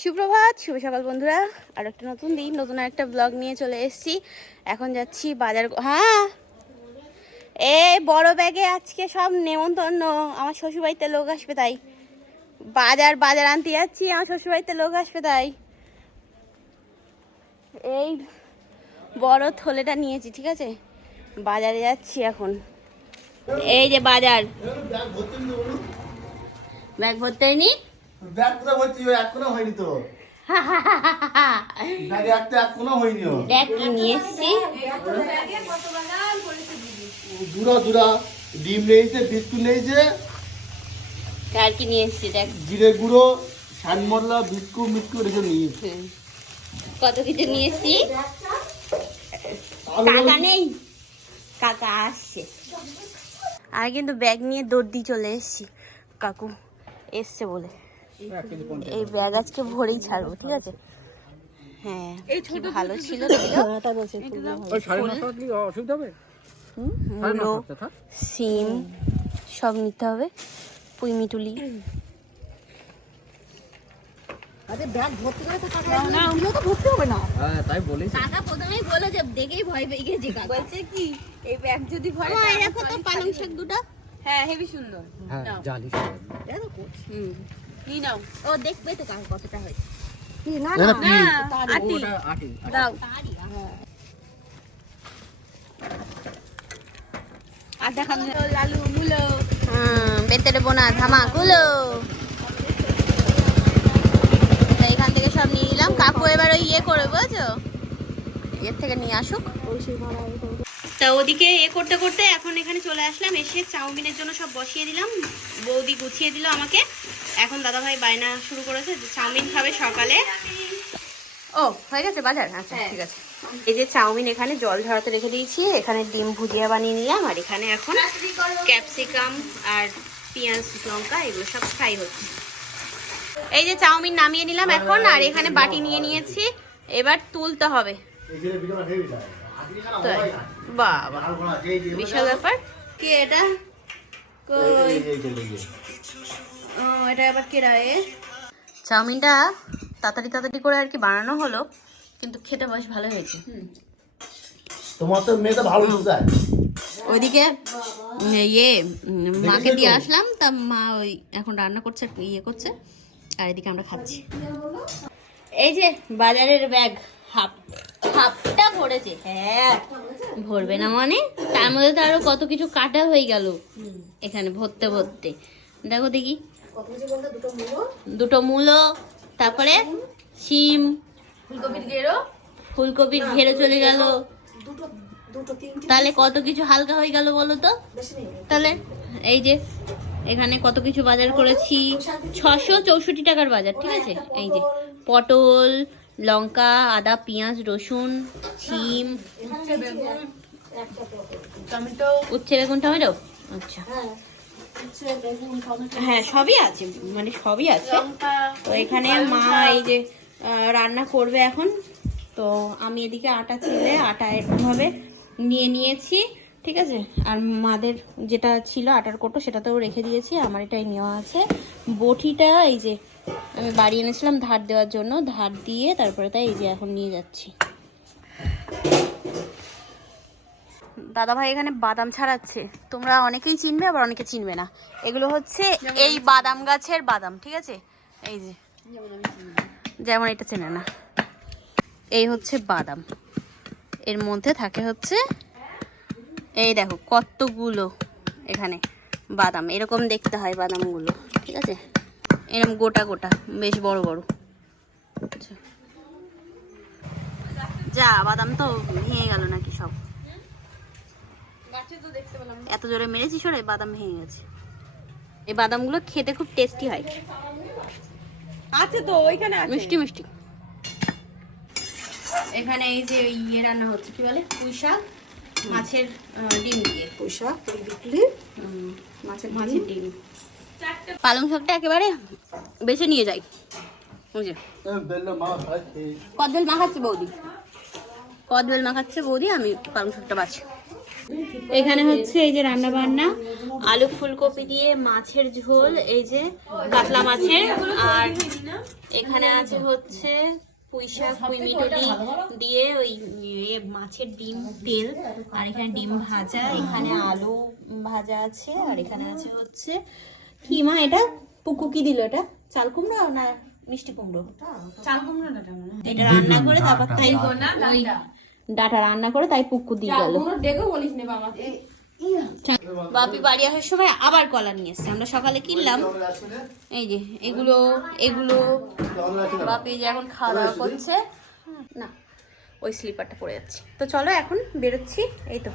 সুপ্রভাত, শুভ সকাল বন্ধুরা। আর একটা নতুন দিন, নতুন একটা ব্লগ নিয়ে চলে এসেছি। এখন যাচ্ছি বাজার। হ্যাঁ, এই বড় ব্যাগে আজকে সব নেমন্তন্ন। আমার শ্বশুরবাড়িতে লোক আসবে, তাই বাজার আনতে যাচ্ছি। আমার শ্বশুরবাড়িতে লোক আসবে, তাই এই বড় থলেটা নিয়েছি। ঠিক আছে, বাজারে যাচ্ছি এখন। এই যে বাজার, ব্যাগ ভর্তি হয়নি। ব্যাগ কোথায় ভর্তি হয়ে এখনো হয়নি তো। ব্যাগে একটা এখনো হয়নি। দেখ কি নিয়ে এসছি। দুরা ডিম নেইছে, বিস্কুট নেইছে, আর কি নিয়ে এসছি দেখ। জিরে গুঁড়ো, শান মশলা, বিস্কুট এসব নিয়েছে। কত কিছু নিয়ে এসছি। কাকা নেই, কাকা আসছে। আর কিন্তু ব্যাগ নিয়ে দৌড় দিয়ে চলে এসছি। কাকু এসছে বলে এই ব্যাগ আজকে ভরেই ছাড়বো। ঠিক আছে, হ্যাঁ কি ভালো ছিল। মূলো, সিম সব নিতে হবে, পুঁই মিটুলি। ব্যাগ ভর্তি করে তো ভর্তি হবে না। হ্যাঁ তাই বলেছি। কাকা প্রথমেই বলে যে দেখেই ভয় পেয়ে গেছে। কাকা বলছে কি এই ব্যাগ যদি ভরে না। এই দেখো তো পালং শাক দুটো। হ্যাঁ হেভি সুন্দর। হ্যাঁ জালি দেখো। নি নাও। ও দেখবে তো কাকা কতটা হয়েছে। কি না না আটি দাও। আর দেখান লালু মুলো। বেতের বোনা ধামাকুলো। এখান থেকে সব নিয়ে নিলাম। কাকু এবার ওই ইয়ে করে বুঝছো, এর থেকে নিয়ে আসুক। তা ওদিকে করতে করতে এখন এখানে চলে আসলাম। এসে চাউমিনের জন্য সব বসিয়ে দিলাম। বৌদি গুছিয়ে দিল আমাকে। এখন দাদাভাই বায়না শুরু করেছে যে চাউমিন খাবে সকালে। ও হয়ে গেছে বাজার। আচ্ছা ঠিক আছে। এই যে চাউমিন এখানে জল ঝরাতে রেখে দিয়েছি। এখানে ডিম ভুজিয়া বানিয়ে নিলাম। আর এখানে এখন ক্যাপসিকাম আর পেঁয়াজ লঙ্কা এগুলো সব ফ্রাই হচ্ছে। এই যে চাউমিন নামিয়ে নিলাম এখন। আর এখানে বাটি নিয়ে নিয়েছি, এবার তুলতে হবে। বাবা বিশাল ব্যাপার। কে এটা? কই ও এটা আবার কে রায়? চাউমিনটা তাড়াতাড়ি করে আর কি বানানো হলো, কিন্তু খেতে বেশ ভালো হয়েছে। তোমার তো মেয়েটা ভালো বুঝায়। ওইদিকে ইয়ে মাকে দিয়ে আসলাম, তা মা ওই এখন রান্না করছে, ইয়ে করছে। আর এদিকে আমরা খাচ্ছি। এই যে বাজারের ব্যাগ হাফটা ভরেছে। হ্যাঁ ভরবে না মানে, তার মধ্যে তো আরো কত কিছু কাটা হয়ে গেল এখানে ভরতে ভরতে। দেখো দেখি, দুটো মূলো, তারপরে শিম, ফুলকপির ঘেরো চলে গেল। তাহলে কত কিছু হালকা হয়ে গেল বলো তো। তাহলে এই যে এখানে কত কিছু বাজার করেছি। 664 টাকার বাজার। ঠিক আছে, এই যে পটল, লঙ্কা, আদা, পেঁয়াজ, রসুন, শিম, উচ্ছে বেগুন, টমেটো। আচ্ছা হ্যাঁ সবই আছে, মানে সবই আছে। তো এখানে মা এই যে রান্না করবে এখন। তো আমি এদিকে আটা ছিলে, আটা এরকমভাবে নিয়ে নিয়েছি। ঠিক আছে, আর মাদের যেটা ছিল আটার কোটো সেটাতেও রেখে দিয়েছি। আমার এটাই নেওয়া আছে। বটিটা এই যে আমি বাড়ি এনেছিলাম ধার দেওয়ার জন্য, ধার দিয়ে তারপরে তাই এই যে এখন নিয়ে যাচ্ছি। দাদাভাই এখানে বাদাম ছাড়াচ্ছে। তোমরা অনেকেই চিনবে, আবার অনেকে চিনবে না। এগুলো হচ্ছে এই বাদাম গাছের বাদাম। ঠিক আছে, এই যে যেমন এটা চেনে না, এই হচ্ছে বাদাম। এর মধ্যে থাকে হচ্ছে এই দেখো কতগুলো এখানে বাদাম। এরকম দেখতে হয় বাদামগুলো। ঠিক আছে, এরকম গোটা গোটা, বেশ বড় বড়। আচ্ছা যা, বাদাম তো ভেঙে গেল নাকি সব? এত জোরে মেরেছি সরে বাদাম ভেঙে গেছে। এই বাদামগুলো খেতে খুব টেস্টি হয়। আছে তো ওইখানে আছে মিষ্টি মিষ্টি। এখানে এই যে ইয়ে রান্না হচ্ছে, কি বলে, পুঁই শাক মাছের ডিম দিয়ে। পুঁই শাক, মাছের ডিম। পালং শাকটা একেবারে বেছে নিয়ে যাই। বুঝে কদবেল মাখাচ্ছে বৌদি, কদবেল মাখাচ্ছে বৌদি, আমি পালং শাকটা বাছি। এখানে হচ্ছে এই যে রান্না বান্না, আলু ফুলকপি দিয়ে মাছের ঝোল, এই যে কাতলা মাছের, আর এখানে আছে হচ্ছে পুঁইশাক পুঁইমিটুলি দিয়ে ওই মাছের ডিম তেল, আর এখানে ডিম ভাজা, এখানে আলু ভাজা আছে, আর এখানে আছে হচ্ছে কি মা এটা পুকু কি দিল, এটা চাল কুমড়ো না মিষ্টি কুমড়ো? চাল কুমড়ো। এটা রান্না করে তারপর তাই ওই ডাটা রান্না করে তাই পুকু দিয়ে গেল। বাপি বাড়ি আসার সময় আবার কলা নিয়ে এসছে, আমরা সকালে কিনলাম। এই যে এগুলো এগুলো বাপি যে এখন খাওয়া দাওয়া করছে না, ওই স্লিপারটা পরে যাচ্ছে। তো চলো এখন বেরোচ্ছি, এই তো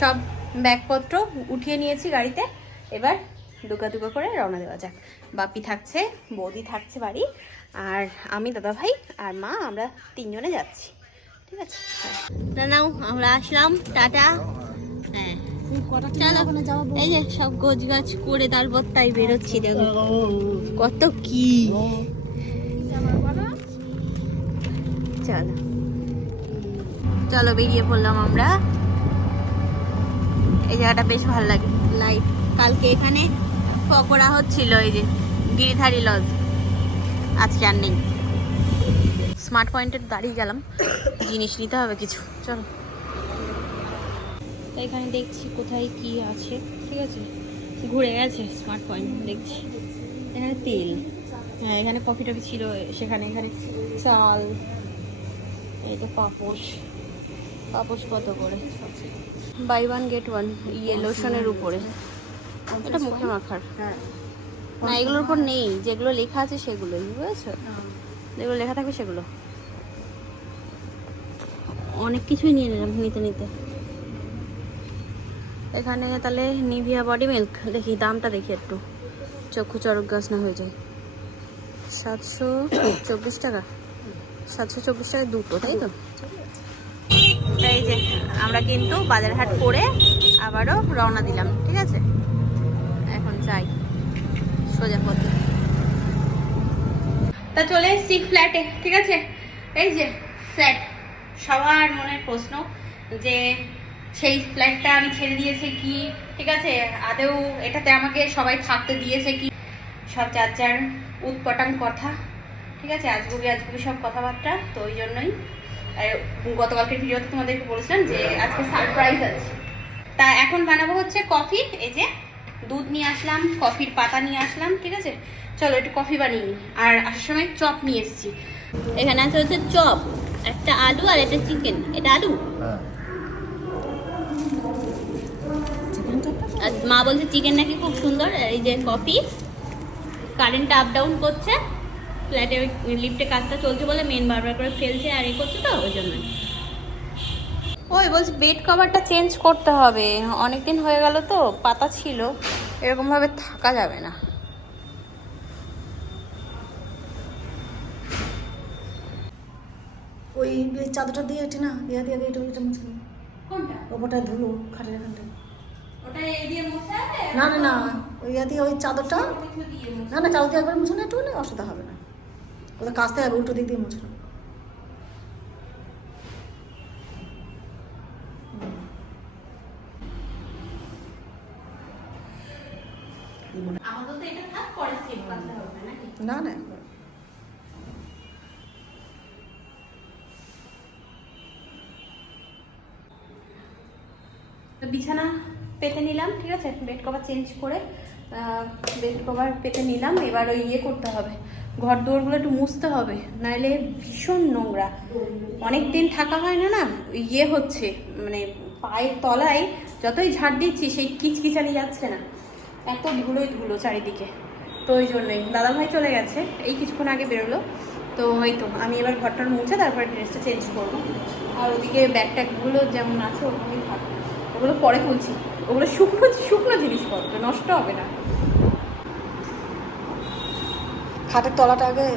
সব ব্যাগপত্র উঠিয়ে নিয়েছি গাড়িতে, এবার দুগা দুগা করে রওনা দেওয়া যাক। বাপি থাকছে, বৌদি থাকছে বাড়ি, আর আমি দাদা ভাই আর মা, আমরা তিনজনে যাচ্ছি। ঠিক আছে না, নাও আমরা আসলাম, টাটা। হ্যাঁ চলো, এই যে সব গোছ গাছ করে তারপর তাই বেরোচ্ছি। দেখো কত কি, চলো চলো বেরিয়ে পড়লাম আমরা। এই জায়গাটা বেশ ভালো লাগে, লাইট। কালকে এখানে পকোড়া হচ্ছিল, এই যে গিরিধারী লজ, আজকে আর নেই। স্মার্ট পয়েন্টের দাঁড়িয়ে গেলাম, জিনিস নিতে হবে কিছু, চলো। তো এখানে দেখছি কোথায় কি আছে, ঠিক আছে ঘুরে গেছে স্মার্ট পয়েন্ট, দেখছি এখানে তেল, হ্যাঁ এখানে কফি টফি ছিল সেখানে, এখানে চাল, এই তো পাপোশ কত করে, বাই ওয়ান গেট ওয়ান, ইয়ে লোশনের উপরে, এটা মুখে মাখার। না এগুলোর উপর নেই, যেগুলো লেখা আছে সেগুলোই, বুঝেছো, যেগুলো লেখা থাকবে সেগুলো। অনেক কিছুই নিয়ে নিলাম নিতে নিতে। এখানে তাহলে নিভিয়া বডি মিল্ক দেখি, দামটা দেখি একটু, চক্ষু চরক গাছ না হয়ে যায়। 724 টাকা, 724 টাকা দুটো, তাই তো? এই যে আমরা কিন্তু বাজারহাট করে আবারও রওনা দিলাম, ঠিক আছে এখন যাই সোজা পথে। তা চলে এসছি ফ্ল্যাটে, ঠিক আছে এই যে ফ্ল্যাট। সবার মনের প্রশ্ন যে সেই ফ্ল্যাটটা আমি ছেড়ে দিয়েছি কি, ঠিক আছে আদেও এটাতে আমাকে সবাই থাকতে দিয়েছে কি, সব যার যার উৎপটাং কথা, ঠিক আছে আজগুবি সব কথাবার্তা। তো ওই জন্যই গতকালকের ভিডিওতে তোমাদেরকে বলেছিলাম যে আজকে সারপ্রাইজ আছে। তা এখন বানাবো হচ্ছে কফি, এই যে দুধ নিয়ে আসলাম, কফির পাতা নিয়ে আসলাম, ঠিক আছে চলো একটু কফি বানিয়ে নিই। আর আসার সময় চপ নিয়ে এসেছি, এখানে আছে হচ্ছে চপ, একটা আলু আর একটা চিকেন। এটা আলু, আর মা বলছে চিকেন নাকি খুব সুন্দর। আর এই যে কফি, কারেন্টটা আপ ডাউন করছে, ফ্ল্যাটে ওই লিফটে কাজটা চলছে বলে মেন বারবার করে ফেলছে আর এই করছে, তো ওই জন্যই। ওই বলছি বেড কভারটা চেঞ্জ করতে হবে, অনেকদিন হয়ে গেল তো, পাতা ছিল, এরকমভাবে থাকা যাবে না। ওই চাদরটা দিয়ে এটি না ইয়া দিয়ে এটা ওইটা মুছে নি। কোনটা? ওপরটা ধুলো খাটের এখানটা। ওটা এই দিয়ে মুছে আছে? না না না ওই ইয়া দিয়ে ওই চাদরটা, কিছু দিয়ে মুছে। না না চাদর দিয়ে একবার মুছে না, একটু হলে অসুবিধা হবে না। ওটা কাচতে হবে, উল্টো দিক দিয়ে মুছে না। আমাদের তো এটা থাক, পরে সেভ করতে হবে নাকি? না না তো বিছানা পেতে নিলাম, ঠিক আছে বেড কভার চেঞ্জ করে বেড কভার পেতে নিলাম। এবার ওই ইয়ে করতে হবে, ঘর দুয়ারগুলো একটু মুছতে হবে, নাহলে ভীষণ নোংরা, অনেক দিন থাকা হয় না, না ইয়ে হচ্ছে মানে পায়ের তলায় যতই ঝাড় দিচ্ছি সেই কিচকিচানি যাচ্ছে না, এত ধুলোই ধুলো চারিদিকে। তো ওই জন্যই দাদাভাই চলে গেছে, এই কিছুক্ষণ আগে বেরোলো। তো হয়তো আমি এবার ঘরটার মুছে তারপরে ড্রেসটা চেঞ্জ করবো। আর ওদিকে ব্যাগ ট্যাগগুলো যেমন আছে ওখানেই থাকবে, ওগুলো পরে তুলছি, ওগুলো শুকনো শুকনো জিনিসপত্র, নষ্ট হবে না। খাটের তলাটা আগে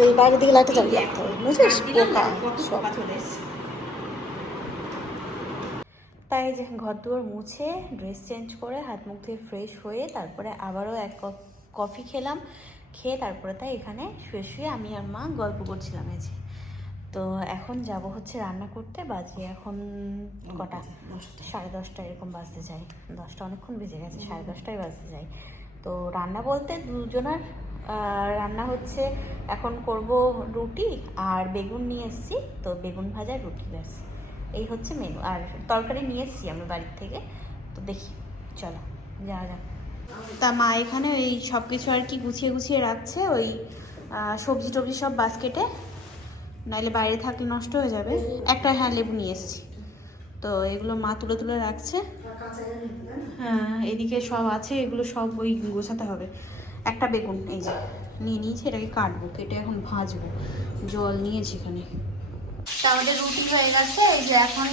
ওই বাইরের দিকে লাইটটা চালিয়ে রাখতে হবে, বুঝছিস পোকা সব। তাই এই যে ঘর দুয়ার মুছে ড্রেস চেঞ্জ করে হাত মুখ ধুয়ে ফ্রেশ হয়ে তারপরে আবারও এক কাপ কফি খেলাম, খেয়ে তারপরে তাই এখানে শুয়ে শুয়ে আমি আর মা গল্প করছিলাম। এই যে তো এখন যাব হচ্ছে রান্না করতে। বাজে এখন কটা, 10:30 এরকম বাজতে যাই। 10টা অনেকক্ষণ বেজে গেছে, 10:30 বাজতে যাই। তো রান্না বলতে দুজনার রান্না হচ্ছে, এখন করব রুটি আর বেগুন নিয়ে এসেছি, তো বেগুন ভাজা রুটি ব্যাস, এই হচ্ছে মেনু। আর তরকারি নিয়ে এসেছি আমি বাড়ির থেকে, তো দেখি চলো যাওয়া যাক। তা মা এখানে ওই সব কিছু আর কি গুছিয়ে গুছিয়ে রাখছে, ওই সবজি টবজি সব বাস্কেটে, নাইলে বাইরে থাকলে নষ্ট হয়ে যাবে। একটা হ্যাঁ লেবু নিয়ে এসেছি, তো এগুলো মা তুলে তুলে রাখছে। হ্যাঁ এদিকে সব আছে, এগুলো সব ওই গোছাতে হবে। একটা বেগুন এই যে নিয়ে নিয়েছি, এটাকে কাটবো, কেটে এখন ভাজবো। জল নিয়েছি এখানে। তা আমাদের রুটি হয়ে গেছে, এই যে এখন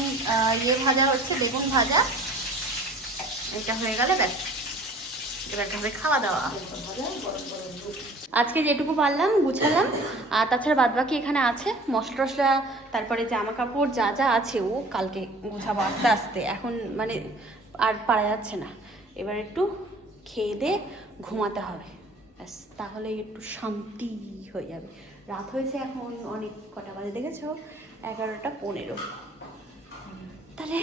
ভাজা হচ্ছে, বেগুন ভাজা। এটা হয়ে গেলে ব্যাস, এবার হবে খাওয়া দাওয়া। আজকে যেটুকু পারলাম গুছালাম, আর তাছাড়া বাদবাকি এখানে আছে মশলা টশলা, তারপরে জামা কাপড় যা যা আছে ও কালকে গুছাবো আস্তে আস্তে। এখন মানে আর পারা যাচ্ছে না, এবার একটু খেয়ে দিয়ে ঘুমাতে হবে ব্যাস, তাহলে একটু শান্তি হয়ে যাবে। রাত হয়েছে এখন অনেক, কটা বাজে দেখেছো? 11:15। তাহলে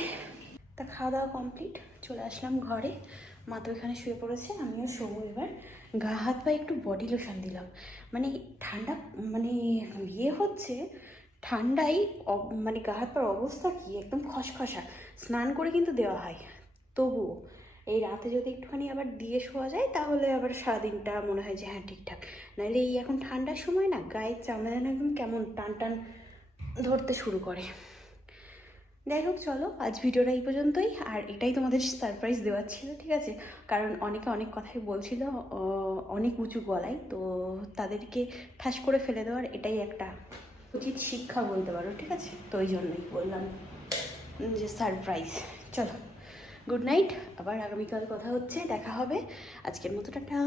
তা খাওয়া দাওয়া কমপ্লিট, চলে আসলাম ঘরে। মা তো এখানে শুয়ে পড়েছে, আমিও শোবো এবার। গা হাত পায়ে একটু বডি লোশন দিলাম, মানে ঠান্ডা, মানে হচ্ছে ঠান্ডায় মানে গা হাত পায়ের অবস্থা কি একদম খসখসা। স্নান করে কিন্তু দেওয়া হয়, তবুও এই রাতে যদি একটুখানি আবার দিয়ে শোয়া যায় তাহলে আবার সারাদিনটা মনে হয় যে হ্যাঁ ঠিকঠাক। নাহলে এই এখন ঠান্ডার সময় না গায়ের চামড়া যেন একদম কেমন টান টান ধরতে শুরু করে। যাই হোক চলো, আজ ভিডিওটা এই পর্যন্তই। আর এটাই তোমাদের সারপ্রাইজ দেওয়ার ছিল, ঠিক আছে? কারণ অনেকে অনেক কথাই বলছিল অনেক উঁচু গলায়, তো তাদেরকে ঠাস করে ফেলে দেওয়ার এটাই একটা উচিত শিক্ষা বলতে পারো, ঠিক আছে? তো ওই জন্যই বললাম যে সারপ্রাইজ। চলো গুড নাইট, আবার আগামীকাল কথা হচ্ছে, দেখা হবে। আজকের মতো টাটা।